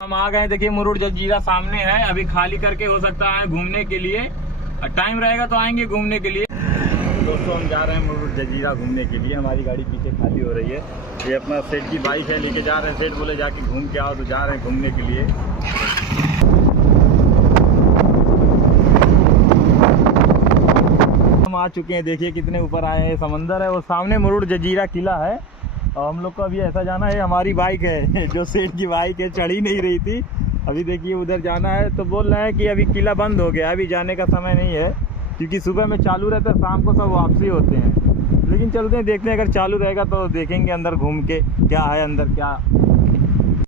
हम आ गए। देखिए मुरुड जजीरा सामने है, अभी खाली करके हो सकता है घूमने के लिए, टाइम रहेगा तो आएंगे घूमने के लिए। दोस्तों हम जा रहे हैं मुरुड जजीरा घूमने के लिए। हमारी गाड़ी पीछे खाली हो रही है। ये अपना सेठ की बाइक है, लेके जा रहे हैं। सेठ बोले जाके घूम के आओ, तो जा रहे हैं घूमने के लिए। हम आ चुके हैं, देखिए कितने ऊपर आए हैं। समंदर है, वो सामने मुरुड जजीरा किला है। और हम लोग को अभी ऐसा जाना है, हमारी बाइक है जो सेठ की बाइक है, चढ़ ही नहीं रही थी। अभी देखिए उधर जाना है, तो बोल रहे हैं कि अभी किला बंद हो गया, अभी जाने का समय नहीं है, क्योंकि सुबह में चालू रहता है, शाम को सब वापसी होते हैं। लेकिन चलते हैं, देखते हैं, अगर चालू रहेगा तो देखेंगे अंदर घूम के क्या है, अंदर क्या